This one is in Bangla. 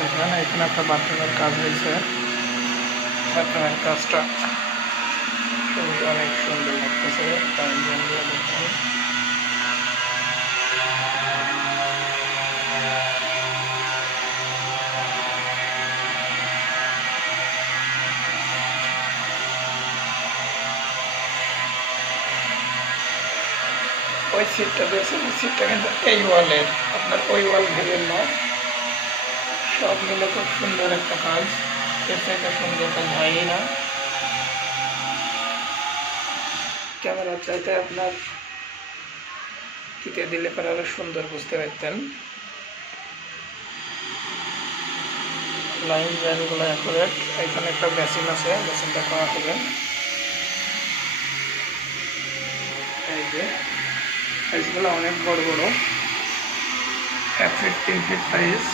দেখেন, এখানে একটা বাথরুমের কাজ হয়েছে। বাথরুমের কাজটা অনেক সুন্দর লাগতেছে। তাই জন্য দেখেন। ওই সিটটা দেখছেন? সিটটা কিন্তু এই ওয়ালের আপনার ওই ওয়াল ভেবেন না। সব মিলে খুব সুন্দর একটা কাজ। এর থেকে সুন্দর কাজ হয়ই না। ক্যামেরা চাইতে আপনার কিতে দিলে পরে আরও সুন্দর বুঝতে পারতেন। লাইন জ্যানগুলো অ্যাকুরেট এখানে একটা বেসিন আছে বেসিনটা করা হবে। এই যে সাইজগুলো অনেক বড় বড়। এক ফিট তিন ফিট সাইজ